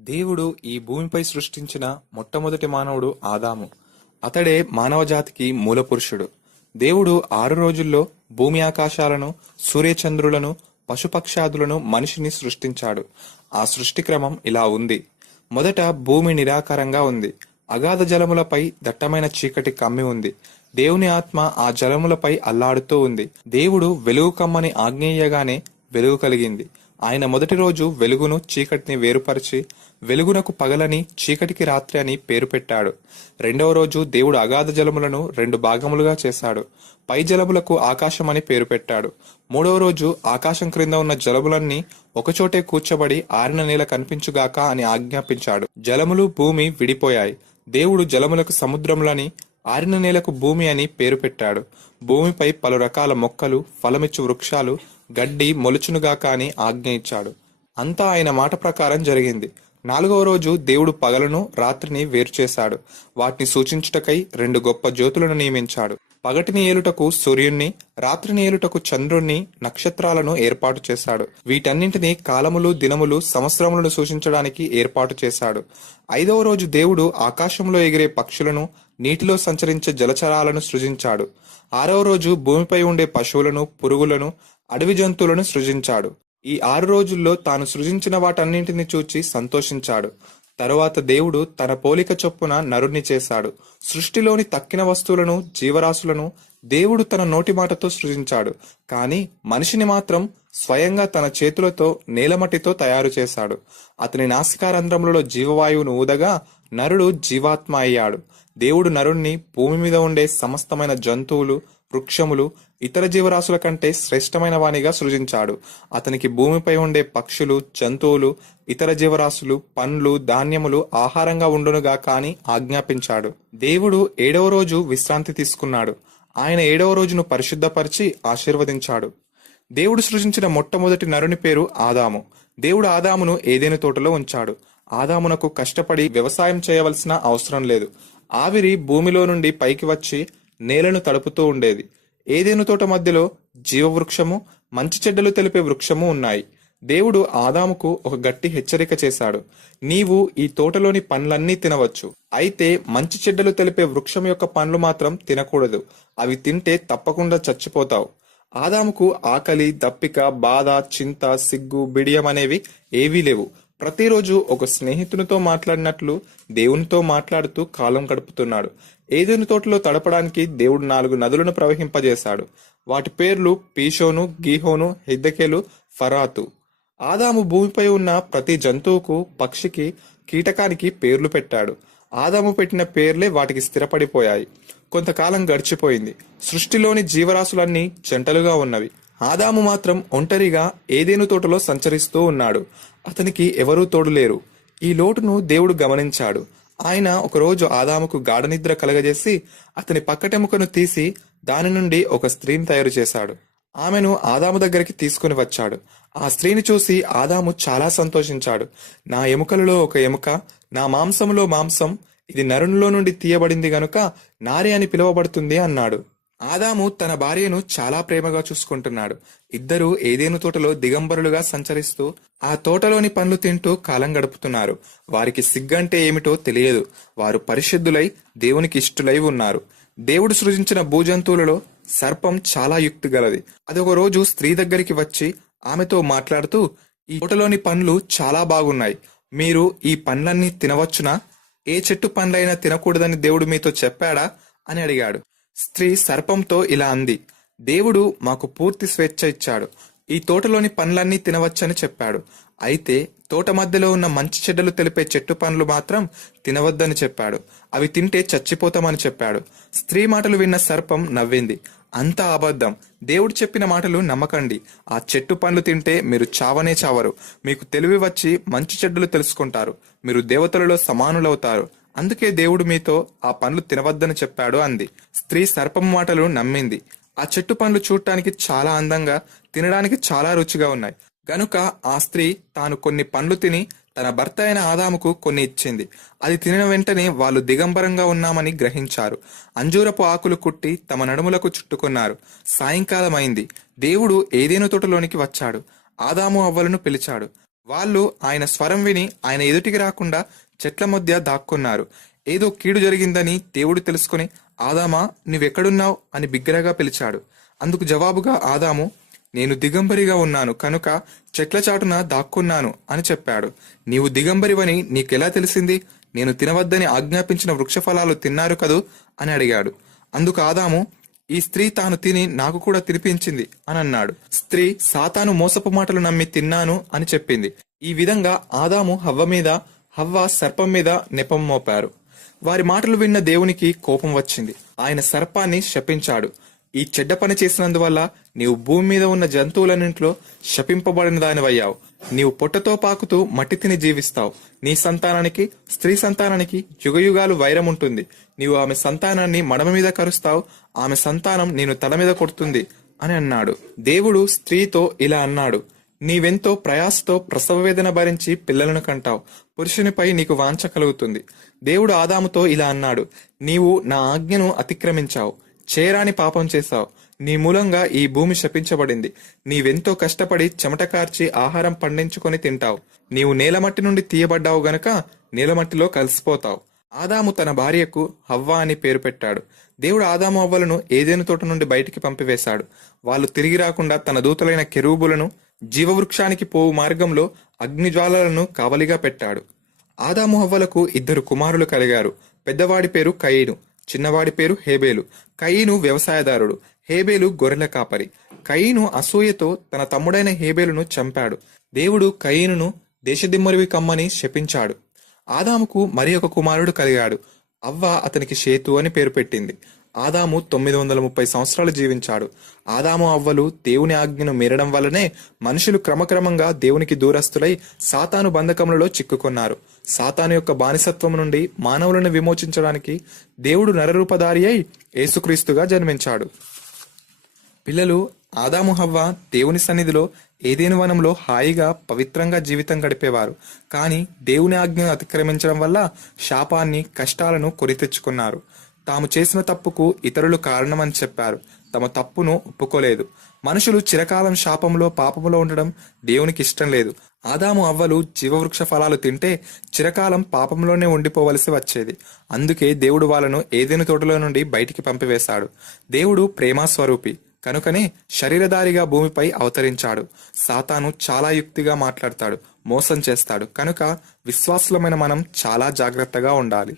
దేవుడు ఈ భూమిపై సృష్టించిన మొట్టమొదటి మానవుడు ఆదాము. అతడే మానవజాతికి మూలపురుషుడు. దేవుడు ఆరు రోజుల్లో భూమి ఆకాశాలను సూర్యచంద్రులను పశుపక్షాదులను మనిషిని సృష్టించాడు. ఆ సృష్టి క్రమం ఇలా ఉంది. మొదట భూమి నిరాకారంగా ఉంది. అగాధ జలములపై దట్టమైన చీకటి కమ్మి ఉంది. దేవుని ఆత్మ ఆ జలములపై అల్లాడుతూ ఉంది. దేవుడు వెలుగు కమ్మని ఆజ్ఞేయగానే వెలుగు కలిగింది. ఆయన మొదటి రోజు వెలుగును చీకటిని వేరుపరిచి వెలుగునకు పగలని చీకటికి రాత్రి అని పేరు పెట్టాడు. రెండవ రోజు దేవుడు అగాధ జలములను రెండు భాగములుగా చేశాడు. పై జలములకు ఆకాశం అని పేరు పెట్టాడు. మూడవ రోజు ఆకాశం క్రింద ఉన్న జలములన్నీ ఒకచోటే కూర్చబడి ఆరిన నేల కనిపించుగాక అని ఆజ్ఞాపించాడు. జలములు భూమి విడిపోయాయి. దేవుడు జలములకు సముద్రములని ఆరిన నేలకు భూమి అని పేరు పెట్టాడు. భూమిపై పలు రకాల మొక్కలు ఫలమిచ్చు వృక్షాలు గడ్డి మొలుచునుగా కాని ఆజ్ఞ ఇచ్చాడు. అంతా ఆయన మాట ప్రకారం జరిగింది. నాలుగవ రోజు దేవుడు పగలను రాత్రిని వేరు చేశాడు. వాటిని సూచించుటకై రెండు గొప్ప జ్యోతులను నియమించాడు. పగటిని ఏలుటకు సూర్యుణ్ణి రాత్రిని ఏలుటకు చంద్రుణ్ణి నక్షత్రాలను ఏర్పాటు చేశాడు. వీటన్నింటినీ కాలములు దినములు సంవత్సరములను సూచించడానికి ఏర్పాటు చేశాడు. ఐదవ రోజు దేవుడు ఆకాశంలో ఎగిరే పక్షులను నీటిలో సంచరించే జలచరాలను సృజించాడు. ఆరవ రోజు భూమిపై ఉండే పశువులను పురుగులను అడవి జంతువులను సృజించాడు. ఈ ఆరు రోజుల్లో తాను సృజించిన వాటన్నింటిని చూచి సంతోషించాడు. తరువాత దేవుడు తన పోలిక చొప్పున నరుణ్ణి చేశాడు. సృష్టిలోని తక్కిన వస్తువులను జీవరాశులను దేవుడు తన నోటి మాటతో సృజించాడు. కానీ మనిషిని మాత్రం స్వయంగా తన చేతులతో నేలమట్టితో తయారు చేశాడు. అతని నాసికారంధ్రములలో జీవవాయువును ఊదగా నరుడు జీవాత్మ అయ్యాడు. దేవుడు నరుణ్ణి భూమి మీద ఉండే సమస్తమైన జంతువులు వృక్షములు ఇతర జీవరాశుల కంటే శ్రేష్టమైన వాణిగా సృజించాడు. అతనికి భూమిపై ఉండే పక్షులు జంతువులు ఇతర జీవరాశులు పండ్లు ధాన్యములు ఆహారంగా ఉండునుగా కాని ఆజ్ఞాపించాడు. దేవుడు ఏడవ రోజు విశ్రాంతి తీసుకున్నాడు. ఆయన ఏడవ రోజును పరిశుద్ధపరిచి ఆశీర్వదించాడు. దేవుడు సృజించిన మొట్టమొదటి నరుని పేరు ఆదాము. దేవుడు ఆదామును ఏదేని తోటలో ఉంచాడు. ఆదామునకు కష్టపడి వ్యవసాయం చేయవలసిన అవసరం లేదు. ఆవిరి భూమిలో నుండి పైకి వచ్చి నేలను తడుపుతూ ఉండేది. ఏదేను తోట మధ్యలో జీవవృక్షము మంచి చెడ్డలు తెలిపే వృక్షము ఉన్నాయి. దేవుడు ఆదాముకు ఒక గట్టి హెచ్చరిక చేశాడు. నీవు ఈ తోటలోని పండ్లన్నీ తినవచ్చు. అయితే మంచి చెడ్డలు తెలిపే వృక్షం యొక్క పండ్లు మాత్రం తినకూడదు. అవి తింటే తప్పకుండా చచ్చిపోతావు. ఆదాముకు ఆకలి దప్పిక బాధ చింత సిగ్గు బిడియం అనేవి ఏవీ లేవు. ప్రతిరోజు ఒక స్నేహితునితో మాట్లాడినట్లు దేవునితో మాట్లాడుతూ కాలం గడుపుతున్నాడు. ఏదేని తోటలో తడపడానికి దేవుడు నాలుగు నదులను ప్రవహింపజేశాడు. వాటి పేర్లు పీషోను గీహోను హిద్దకేలు ఫరాతు. ఆదాము భూమిపై ఉన్న ప్రతి జంతువుకు పక్షికి కీటకానికి పేర్లు పెట్టాడు. ఆదాము పెట్టిన పేర్లే వాటికి స్థిరపడిపోయాయి. కొంతకాలం గడిచిపోయింది. సృష్టిలోని జీవరాశులన్నీ జంటలుగా ఉన్నవి. ఆదాము మాత్రం ఒంటరిగా ఏదేను తోటలో సంచరిస్తూ ఉన్నాడు. అతనికి ఎవరూ తోడు లేరు ఈ లోటును దేవుడు గమనించాడు. ఆయన ఒకరోజు ఆదాముకు గాఢనిద్ర కలగజేసి అతని పక్కటెముకను తీసి దాని నుండి ఒక స్త్రీని తయారు చేశాడు. ఆమెను ఆదాము దగ్గరికి తీసుకుని వచ్చాడు. ఆ స్త్రీని చూసి ఆదాము చాలా సంతోషించాడు. నా ఎముకలలో ఒక ఎముక నా మాంసములో మాంసం ఇది నరునిలో నుండి తీయబడింది గనుక నారి అని పిలువబడుతుంది అన్నాడు. ఆదాము తన భార్యను చాలా ప్రేమగా చూసుకుంటున్నాడు. ఇద్దరూ ఏదేను తోటలో దిగంబరులుగా సంచరిస్తూ ఆ తోటలోని పండ్లు తింటూ కాలం గడుపుతున్నారు. వారికి సిగ్గంటే ఏమిటో తెలియదు. వారు పరిశుద్ధులై దేవునికి ఇష్టులై ఉన్నారు. దేవుడు సృజించిన భూజంతువులలో సర్పం చాలా యుక్తి గలది రోజు స్త్రీ దగ్గరికి వచ్చి ఆమెతో మాట్లాడుతూ ఈ తోటలోని పండ్లు చాలా బాగున్నాయి. మీరు ఈ పండ్లన్నీ తినవచ్చునా? ఏ చెట్టు పండ్లైనా తినకూడదని దేవుడు మీతో చెప్పాడా? అని అడిగాడు. స్త్రీ సర్పంతో ఇలా అంది దేవుడు మాకు పూర్తి స్వేచ్ఛ ఇచ్చాడు. ఈ తోటలోని పండ్లన్నీ తినవచ్చని చెప్పాడు. అయితే తోట మధ్యలో ఉన్న మంచి చెడ్డలు తెలిపే చెట్టు పండ్లు మాత్రం తినవద్దని చెప్పాడు. అవి తింటే చచ్చిపోతామని చెప్పాడు. స్త్రీ మాటలు విన్న సర్పం నవ్వింది. అంతా అబద్ధం. దేవుడు చెప్పిన మాటలు నమ్మకండి. ఆ చెట్టు పండ్లు తింటే మీరు చావనే చావరు. మీకు తెలివి వచ్చి మంచి చెడ్డలు తెలుసుకుంటారు. మీరు దేవతలలో సమానులవుతారు. అందుకే దేవుడు మీతో ఆ పండ్లు తినవద్దని చెప్పాడు అంది. స్త్రీ సర్పం మాటలు నమ్మింది. ఆ చెట్టు పండ్లు చూడటానికి చాలా అందంగా తినడానికి చాలా రుచిగా ఉన్నాయి. గనుక ఆ స్త్రీ తాను కొన్ని పండ్లు తిని తన భర్త అయిన ఆదాముకు కొన్ని ఇచ్చింది. అది తినిన వెంటనే వాళ్ళు దిగంబరంగా ఉన్నామని గ్రహించారు. అంజూరపు ఆకులు కుట్టి తమ నడుములకు చుట్టుకున్నారు. సాయంకాలం అయింది దేవుడు ఏదేను తోటలోనికి వచ్చాడు. ఆదాము అవ్వలను పిలిచాడు. వాళ్ళు ఆయన స్వరం విని ఆయన ఎదుటికి రాకుండా చెట్ల మధ్య దాక్కున్నారు. ఏదో కీడు జరిగిందని దేవుడు తెలుసుకుని ఆదామా నువ్వెక్కడున్నావు? అని బిగ్గరగా పిలిచాడు. అందుకు జవాబుగా ఆదాము నేను దిగంబరిగా ఉన్నాను కనుక చెట్ల చాటున దాక్కున్నాను అని చెప్పాడు. నీవు దిగంబరివని నీకెలా తెలిసింది? నేను తినవద్దని ఆజ్ఞాపించిన వృక్షఫలాలు తిన్నారు కదూ? అని అడిగాడు. అందుకు ఆదాము ఈ స్త్రీ తాను తిని నాకు కూడా తినిపించింది అని అన్నాడు స్త్రీ సాతాను మోసపు మాటలు నమ్మి తిన్నాను అని చెప్పింది. ఈ విధంగా ఆదాము హవ్వ మీద హవ్వ సర్పం మీద నెపం మోపారు. వారి మాటలు విన్న దేవునికి కోపం వచ్చింది. ఆయన సర్పాన్ని శపించాడు. ఈ చెడ్డ పని చేసినందువల్ల నీవు భూమి మీద ఉన్న జంతువులన్నింటిలో శపింపబడిన దానివయ్యావు నీవు పొట్టతో పాకుతూ మట్టి తిని జీవిస్తావు. నీ సంతానానికి స్త్రీ సంతానానికి యుగయుగాలు వైరం ఉంటుంది నీవు ఆమె సంతానాన్ని మడమ మీద కరుస్తావు. ఆమె సంతానం నేను తల మీద కొడుతుంది అని అన్నాడు. దేవుడు స్త్రీతో ఇలా అన్నాడు. నీవెంతో ప్రయాసతో ప్రసవ వేదన భరించి పిల్లలను కంటావు. పురుషునిపై నీకు వాంఛ కలుగుతుంది. దేవుడు ఆదాముతో ఇలా అన్నాడు. నీవు నా ఆజ్ఞను అతిక్రమించావు. చేరాని పాపం చేశావు. నీ మూలంగా ఈ భూమి శపించబడింది. నీవెంతో కష్టపడి చెమట కార్చి ఆహారం పండించుకొని తింటావు. నీవు నేలమట్టి నుండి తీయబడ్డావు గనక నేలమట్టిలో కలిసిపోతావు. ఆదాము తన భార్యకు హవ్వ అని పేరు పెట్టాడు. దేవుడు ఆదాము అవ్వలను ఏదేను తోట నుండి బయటికి పంపివేశాడు. వాళ్ళు తిరిగి రాకుండా తన దూతలైన కెరూబులను జీవవృక్షానికి పోవు మార్గంలో అగ్నిజ్వాలలను కావలిగా పెట్టాడు. ఆదాము హవ్వలకు ఇద్దరు కుమారులు కలిగారు. పెద్దవాడి పేరు కయీను చిన్నవాడి పేరు హేబేలు. కయీను వ్యవసాయదారుడు హేబేలు గొర్రెల కాపరి. కయీను అసూయతో తన తమ్ముడైన హేబేలును చంపాడు. దేవుడు కయీనును దేశదిమ్మరివి కమ్మని శపించాడు. ఆదాముకు మరి ఒక కుమారుడు కలిగాడు. అవ్వ అతనికి షేతు అని పేరు పెట్టింది. ఆదాము తొమ్మిది వందల ముప్పై సంవత్సరాలు జీవించాడు. ఆదాము అవ్వలు దేవుని ఆజ్ఞను మీరడం వల్లనే మనుషులు క్రమక్రమంగా దేవునికి దూరస్తులై సాతాను బంధకములలో చిక్కుకున్నారు. సాతాను యొక్క బానిసత్వం నుండి మానవులను విమోచించడానికి దేవుడు నరరూపధారి అయి యేసుక్రీస్తుగా జన్మించాడు. పిల్లలు ఆదాము హవ్వ దేవుని సన్నిధిలో ఏదేను వనంలో హాయిగా పవిత్రంగా జీవితం గడిపేవారు. కానీ దేవుని ఆజ్ఞను అతిక్రమించడం వల్ల శాపాన్ని కష్టాలను కొని తెచ్చుకున్నారు. తాము చేసిన తప్పుకు ఇతరులు కారణమని చెప్పారు. తమ తప్పును ఒప్పుకోలేదు. మనుషులు చిరకాలం శాపంలో పాపములో ఉండడం దేవునికి ఇష్టం లేదు. ఆదాము అవ్వలు జీవవృక్ష ఫలాలు తింటే చిరకాలం పాపంలోనే ఉండిపోవలసి వచ్చేది. అందుకే దేవుడు వాళ్ళను ఏదైనా తోటలో నుండి బయటికి పంపివేశాడు. దేవుడు ప్రేమా స్వరూపి కనుకనే శరీరధారిగా భూమిపై అవతరించాడు. సాతాను చాలా యుక్తిగా మాట్లాడతాడు మోసం చేస్తాడు. కనుక విశ్వాసులమైన మనం చాలా జాగ్రత్తగా ఉండాలి.